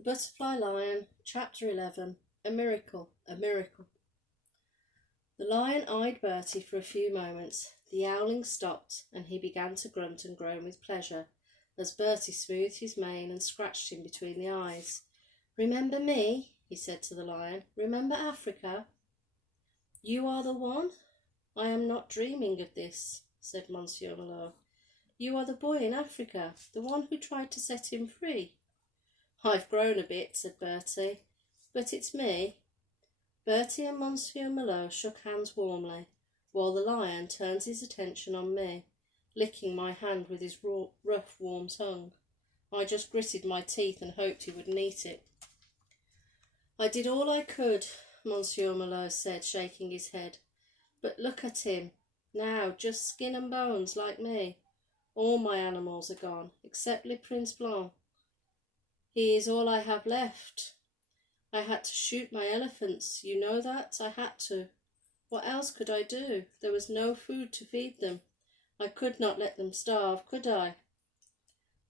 The Butterfly Lion, Chapter 11. A Miracle, a Miracle. The lion eyed Bertie for a few moments. The howling stopped, and he began to grunt and groan with pleasure, as Bertie smoothed his mane and scratched him between the eyes. "Remember me?" he said to the lion. "Remember Africa?" "You are the one? I am not dreaming of this," said Monsieur Malot. "You are the boy in Africa, the one who tried to set him free." "I've grown a bit," said Bertie, "but it's me." Bertie and Monsieur Malot shook hands warmly, while the lion turned his attention on me, licking my hand with his rough, warm tongue. I just gritted my teeth and hoped he wouldn't eat it. "I did all I could," Monsieur Malot said, shaking his head. "But look at him, now, just skin and bones like me. All my animals are gone, except Le Prince Blanc. He is all I have left. I had to shoot my elephants, you know that? I had to. What else could I do? There was no food to feed them. I could not let them starve, could I?"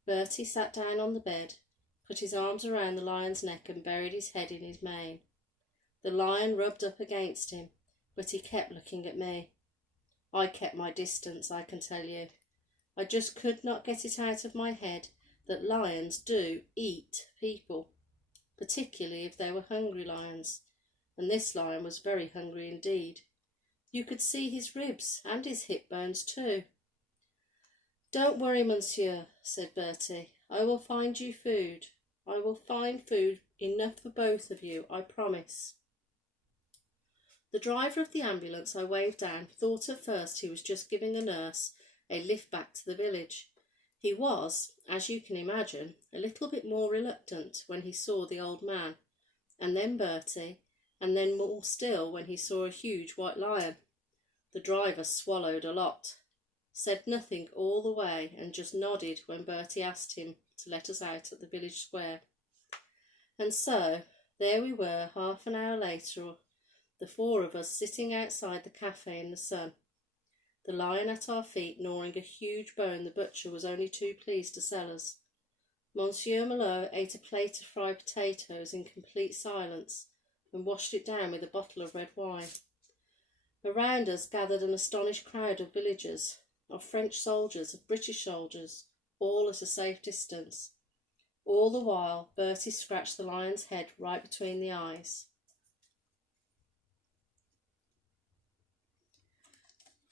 Bertie sat down on the bed, put his arms around the lion's neck and buried his head in his mane. The lion rubbed up against him, but he kept looking at me. I kept my distance, I can tell you. I just could not get it out of my head that lions do eat people, particularly if they were hungry lions, and this lion was very hungry indeed. You could see his ribs and his hip bones too. "Don't worry, monsieur," said Bertie. "I will find you food. I will find food enough for both of you, I promise." The driver of the ambulance I waved down thought at first he was just giving a nurse a lift back to the village. He was, as you can imagine, a little bit more reluctant when he saw the old man, and then Bertie, and then more still when he saw a huge white lion. The driver swallowed a lot, said nothing all the way, and just nodded when Bertie asked him to let us out at the village square. And so, there we were half an hour later, the four of us sitting outside the cafe in the sun, the lion at our feet gnawing a huge bone the butcher was only too pleased to sell us. Monsieur Malot ate a plate of fried potatoes in complete silence and washed it down with a bottle of red wine. Around us gathered an astonished crowd of villagers, of French soldiers, of British soldiers, all at a safe distance. All the while Bertie scratched the lion's head right between the eyes.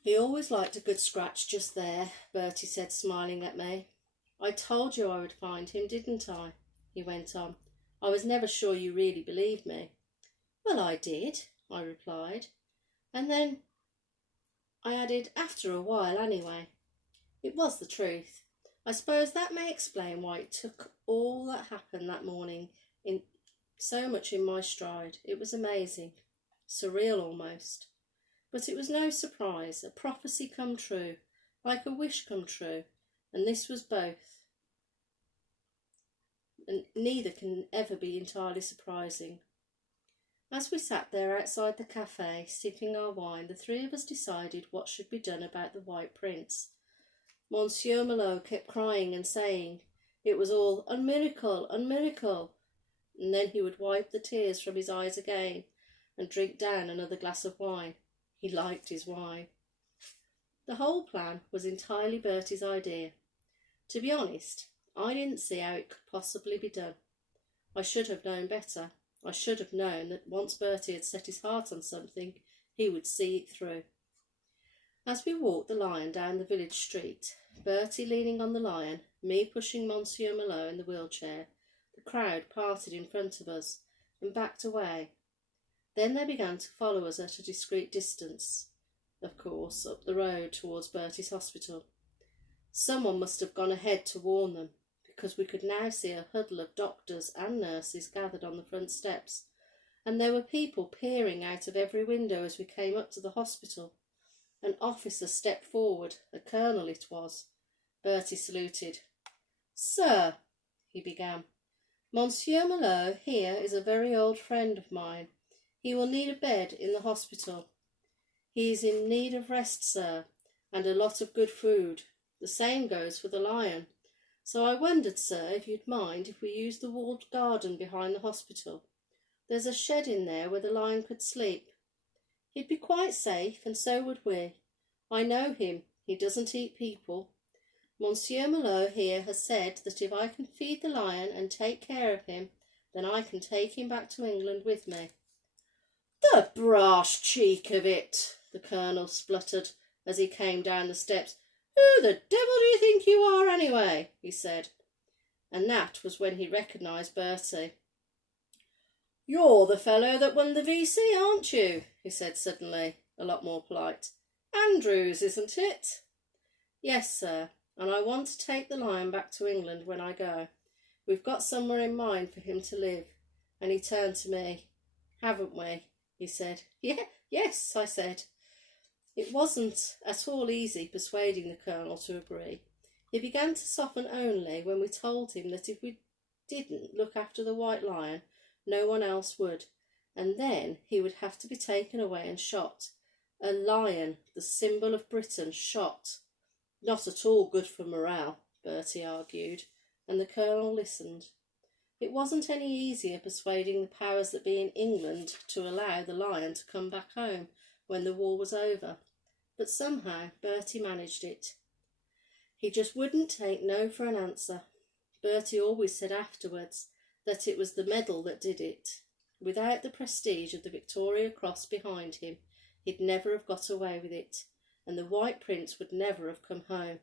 "He always liked a good scratch just there," Bertie said, smiling at me. "I told you I would find him, didn't I?" he went on. "I was never sure you really believed me." "Well, I did," I replied. And then I added, "after a while anyway." It was the truth. I suppose that may explain why it took all that happened that morning in so much in my stride. It was amazing, surreal almost. But it was no surprise, a prophecy come true, like a wish come true, and this was both. And neither can ever be entirely surprising. As we sat there outside the cafe, sipping our wine, the three of us decided what should be done about the White Prince. Monsieur Malot kept crying and saying it was all a miracle, a miracle, and then he would wipe the tears from his eyes again and drink down another glass of wine. He liked his wine. The whole plan was entirely Bertie's idea. To be honest, I didn't see how it could possibly be done. I should have known better. I should have known that once Bertie had set his heart on something, he would see it through. As we walked the lion down the village street, Bertie leaning on the lion, me pushing Monsieur Malot in the wheelchair, the crowd parted in front of us and backed away. Then they began to follow us at a discreet distance, of course, up the road towards Bertie's hospital. Someone must have gone ahead to warn them, because we could now see a huddle of doctors and nurses gathered on the front steps, and there were people peering out of every window as we came up to the hospital. An officer stepped forward, a colonel it was. Bertie saluted. "Sir," he began, "Monsieur Malot here is a very old friend of mine. He will need a bed in the hospital. He is in need of rest, sir, and a lot of good food. The same goes for the lion. So I wondered, sir, if you'd mind if we used the walled garden behind the hospital. There's a shed in there where the lion could sleep. He'd be quite safe, and so would we. I know him. He doesn't eat people. Monsieur Malot here has said that if I can feed the lion and take care of him, then I can take him back to England with me. The brash cheek of it, the Colonel spluttered as he came down the steps. Who the devil do you think you are, anyway? He said. And that was when he recognised Bertie. You're the fellow that won the VC, aren't you? He said suddenly, a lot more polite. Andrews, isn't it? Yes, sir, and I want to take the lion back to England when I go. We've got somewhere in mind for him to live. And he turned to me. Haven't we? He said. Yes, I said. It wasn't at all easy persuading the Colonel to agree. He began to soften only when we told him that if we didn't look after the white lion, no one else would, and then he would have to be taken away and shot. A lion, the symbol of Britain, shot. Not at all good for morale, Bertie argued, and the Colonel listened. It wasn't any easier persuading the powers that be in England to allow the lion to come back home when the war was over, but somehow Bertie managed it. He just wouldn't take no for an answer. Bertie always said afterwards that it was the medal that did it. Without the prestige of the Victoria Cross behind him, he'd never have got away with it, and the White Prince would never have come home.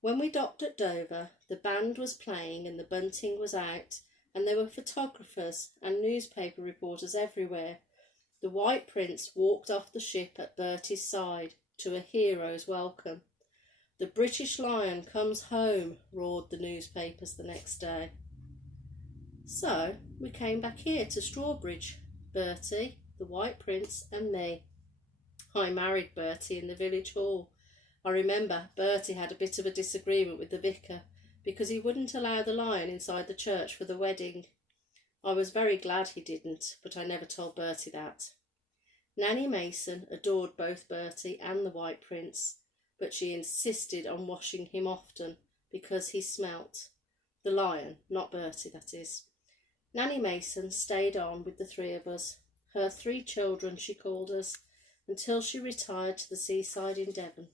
When we docked at Dover, the band was playing and the bunting was out, and there were photographers and newspaper reporters everywhere. The White Prince walked off the ship at Bertie's side to a hero's welcome. The British Lion comes home, roared the newspapers the next day. So we came back here to Strawbridge, Bertie, the White Prince and me. I married Bertie in the village hall. I remember Bertie had a bit of a disagreement with the vicar because he wouldn't allow the lion inside the church for the wedding. I was very glad he didn't, but I never told Bertie that. Nanny Mason adored both Bertie and the White Prince, but she insisted on washing him often because he smelt. The lion, not Bertie, that is. Nanny Mason stayed on with the three of us, her 3 children she called us, until she retired to the seaside in Devon.